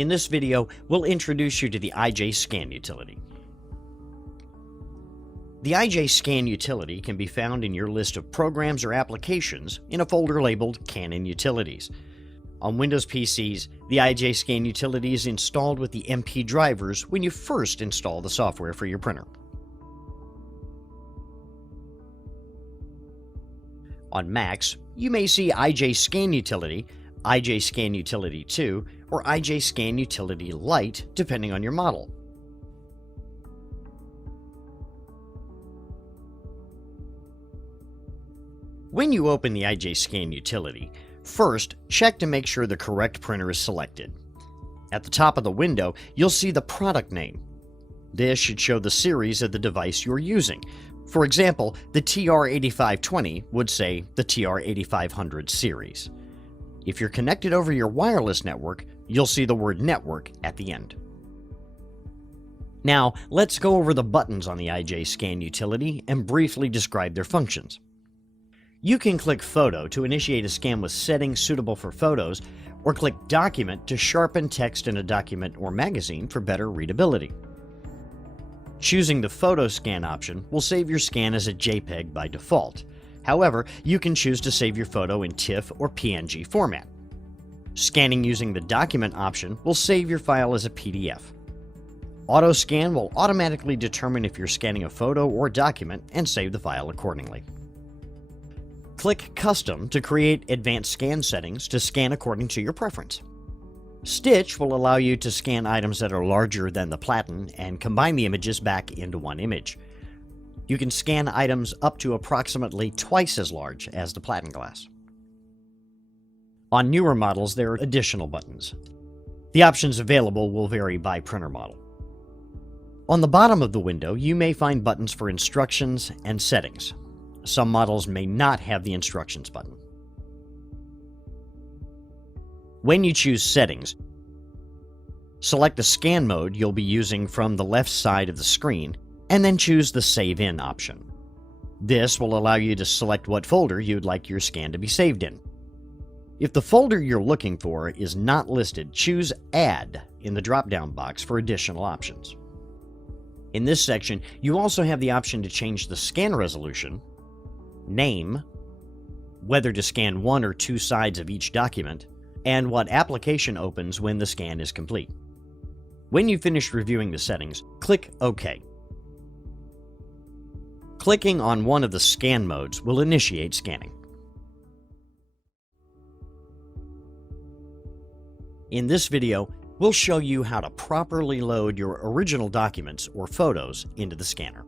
In this video, we'll introduce you to the IJ-Scan utility. The IJ-Scan utility can be found in your list of programs or applications in a folder labeled Canon Utilities. On Windows PCs, the IJ-Scan utility is installed with the MP drivers when you first install the software for your printer. On Macs, you may see IJ-Scan Utility, IJ-Scan Utility 2, or IJ-Scan Utility Lite, depending on your model. When you open the IJ-Scan utility, first check to make sure the correct printer is selected. At the top of the window, you'll see the product name. This should show the series of the device you're using. For example, the TR8520 would say the TR8500 series. If you're connected over your wireless network, you'll see the word network at the end. Now, let's go over the buttons on the IJ-Scan utility and briefly describe their functions. You can click Photo to initiate a scan with settings suitable for photos, or click Document to sharpen text in a document or magazine for better readability. Choosing the Photo Scan option will save your scan as a JPEG by default. However, you can choose to save your photo in TIFF or PNG format. Scanning using the Document option will save your file as a PDF. Auto Scan will automatically determine if you're scanning a photo or document and save the file accordingly. Click Custom to create advanced scan settings to scan according to your preference. Stitch will allow you to scan items that are larger than the platen and combine the images back into one image. You can scan items up to approximately twice as large as the platen glass. On newer models, there are additional buttons. The options available will vary by printer model. On the bottom of the window, you may find buttons for instructions and settings. Some models may not have the instructions button. When you choose Settings, select the scan mode you'll be using from the left side of the screen, and then choose the Save In option. This will allow you to select what folder you'd like your scan to be saved in. If the folder you're looking for is not listed, choose Add in the drop-down box for additional options. In this section, you also have the option to change the scan resolution, name, whether to scan one or two sides of each document, and what application opens when the scan is complete. When you finish reviewing the settings, click OK. Clicking on one of the scan modes will initiate scanning. In this video, we'll show you how to properly load your original documents or photos into the scanner.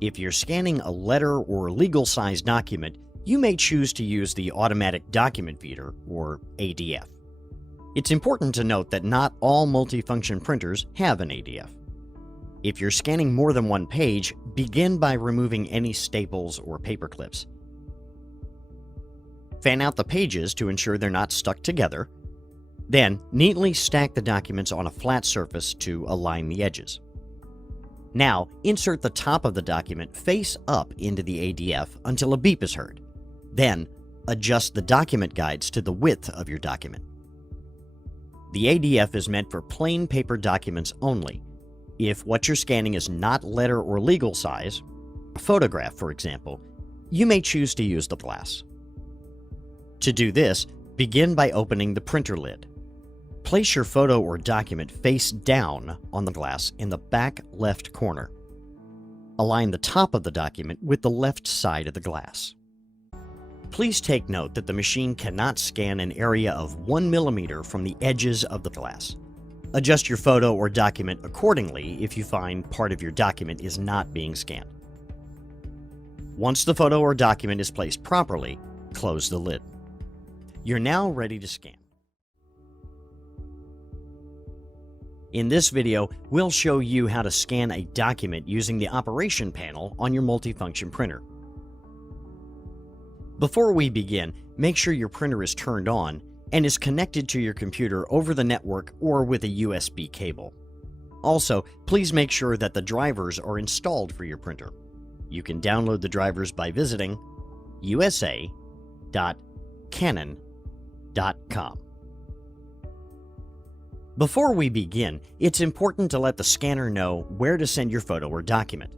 If you're scanning a letter or legal-size document, you may choose to use the Automatic Document Feeder, or ADF. It's important to note that not all multifunction printers have an ADF. If you're scanning more than one page, begin by removing any staples or paper clips. Fan out the pages to ensure they're not stuck together. Then, neatly stack the documents on a flat surface to align the edges. Now, insert the top of the document face up into the ADF until a beep is heard. Then, adjust the document guides to the width of your document. The ADF is meant for plain paper documents only. If what you're scanning is not letter or legal size, a photograph for example, you may choose to use the glass. To do this, begin by opening the printer lid. Place your photo or document face down on the glass in the back left corner. Align the top of the document with the left side of the glass. Please take note that the machine cannot scan an area of 1 millimeter from the edges of the glass. Adjust your photo or document accordingly if you find part of your document is not being scanned. Once the photo or document is placed properly, close the lid. You're now ready to scan. In this video, we'll show you how to scan a document using the operation panel on your multifunction printer. Before we begin, make sure your printer is turned on and is connected to your computer over the network or with a USB cable. Also, please make sure that the drivers are installed for your printer. You can download the drivers by visiting usa.canon.com. Before we begin, it's important to let the scanner know where to send your photo or document.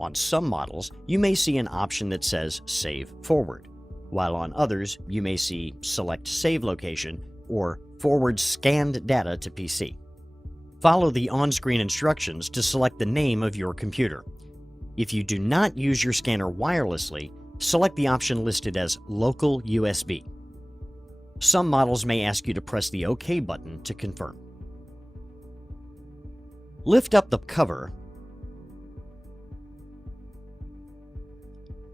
On some models, you may see an option that says Save Forward, while on others, you may see Select Save Location or Forward Scanned Data to PC. Follow the on-screen instructions to select the name of your computer. If you do not use your scanner wirelessly, select the option listed as Local USB. Some models may ask you to press the OK button to confirm. Lift up the cover.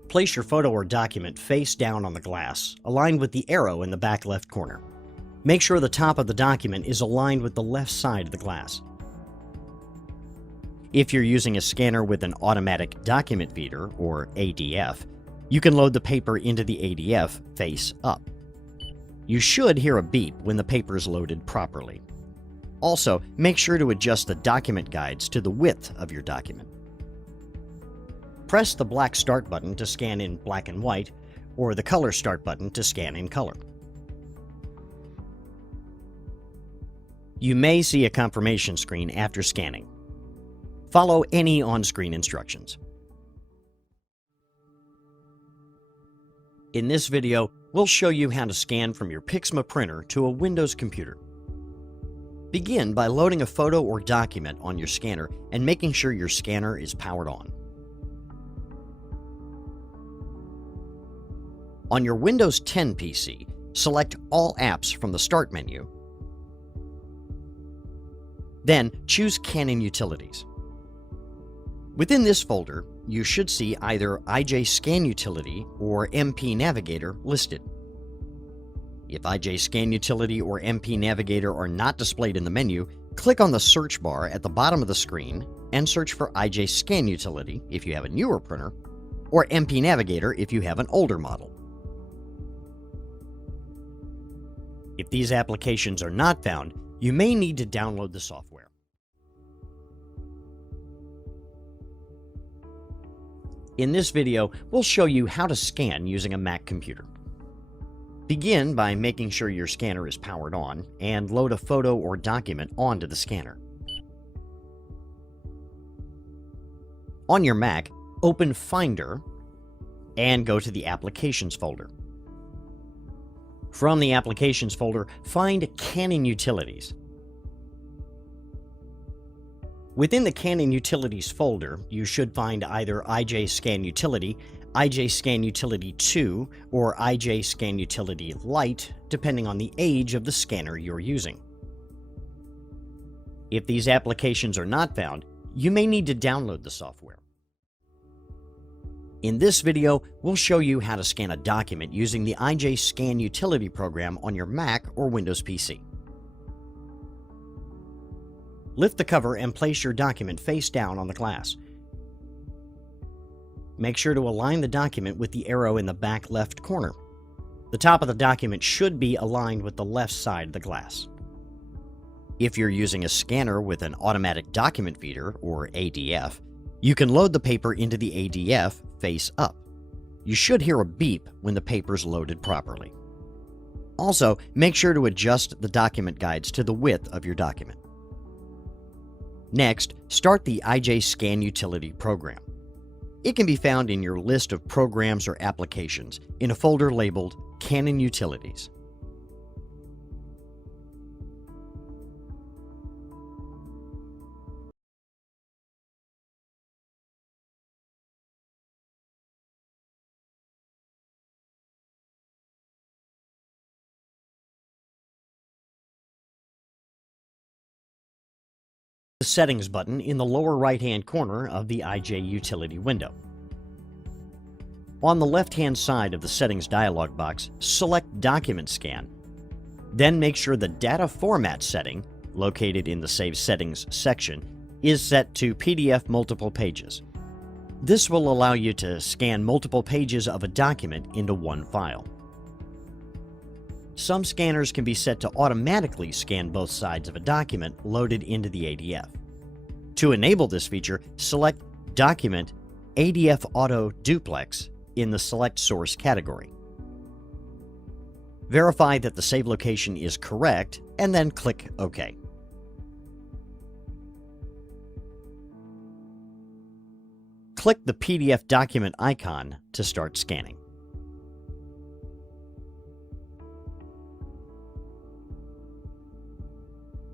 Place your photo or document face down on the glass, aligned with the arrow in the back left corner. Make sure the top of the document is aligned with the left side of the glass. If you're using a scanner with an automatic document feeder, or ADF, you can load the paper into the ADF face up. You should hear a beep when the paper is loaded properly. Also, make sure to adjust the document guides to the width of your document. Press the black Start button to scan in black and white, or the color Start button to scan in color. You may see a confirmation screen after scanning. Follow any on-screen instructions. In this video, we'll show you how to scan from your PIXMA printer to a Windows computer. Begin by loading a photo or document on your scanner and making sure your scanner is powered on. On your Windows 10 PC, select All Apps from the Start menu. Then choose Canon Utilities. Within this folder, you should see either IJ-Scan Utility or MP Navigator listed. If IJ-Scan Utility or MP Navigator are not displayed in the menu, click on the search bar at the bottom of the screen and search for IJ-Scan Utility if you have a newer printer, or MP Navigator if you have an older model. If these applications are not found, you may need to download the software. In this video, we'll show you how to scan using a Mac computer. Begin by making sure your scanner is powered on and load a photo or document onto the scanner. On your Mac, open Finder and go to the Applications folder. From the Applications folder, find Canon Utilities. Within the Canon Utilities folder, you should find either IJ-Scan Utility, IJ-Scan Utility 2, or IJ-Scan Utility Lite, depending on the age of the scanner you're using. If these applications are not found, you may need to download the software. In this video, we'll show you how to scan a document using the IJ-Scan Utility program on your Mac or Windows PC. Lift the cover and place your document face down on the glass. Make sure to align the document with the arrow in the back left corner. The top of the document should be aligned with the left side of the glass. If you're using a scanner with an automatic document feeder, or ADF, you can load the paper into the ADF face up. You should hear a beep when the paper's loaded properly. Also, make sure to adjust the document guides to the width of your document. Next, start the IJ-Scan Utility program. It can be found in your list of programs or applications in a folder labeled Canon Utilities. The Settings button in the lower right-hand corner of the IJ Utility window. On the left-hand side of the Settings dialog box, select Document Scan. Then make sure the Data Format setting, located in the Save Settings section, is set to PDF Multiple Pages. This will allow you to scan multiple pages of a document into one file. Some scanners can be set to automatically scan both sides of a document loaded into the ADF. To enable this feature, select Document ADF Auto Duplex in the Select Source category. Verify that the save location is correct, and then click OK. Click the PDF document icon to start scanning.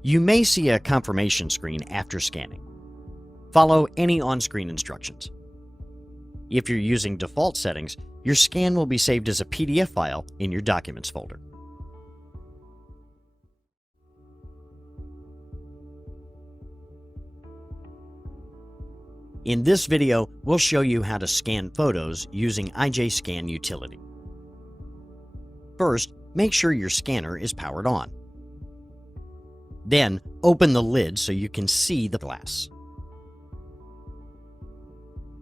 You may see a confirmation screen after scanning. Follow any on-screen instructions. If you're using default settings, your scan will be saved as a PDF file in your Documents folder. In this video, we'll show you how to scan photos using IJScan utility. First, make sure your scanner is powered on. Then, open the lid so you can see the glass.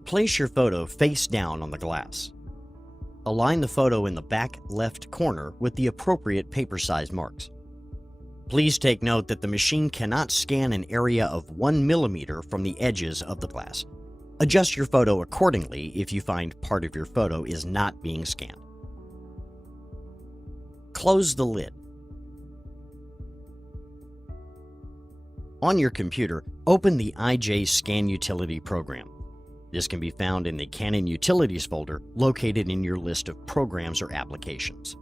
Place your photo face down on the glass. Align the photo in the back left corner with the appropriate paper size marks. Please take note that the machine cannot scan an area of 1 millimeter from the edges of the glass. Adjust your photo accordingly if you find part of your photo is not being scanned. Close the lid. On your computer, open the IJScan utility program. This can be found in the Canon Utilities folder located in your list of programs or applications.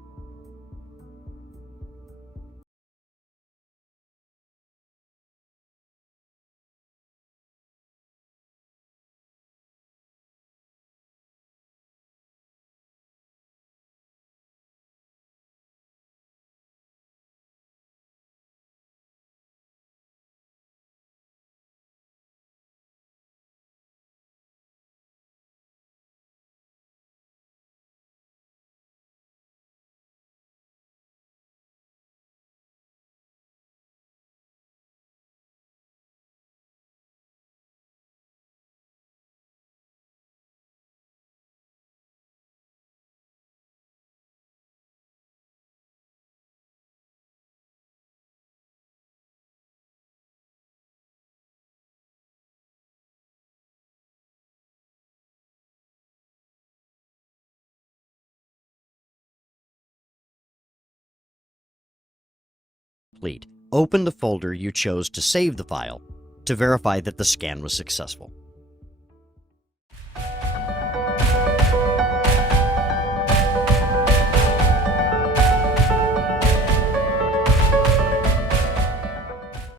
Open the folder you chose to save the file to verify that the scan was successful.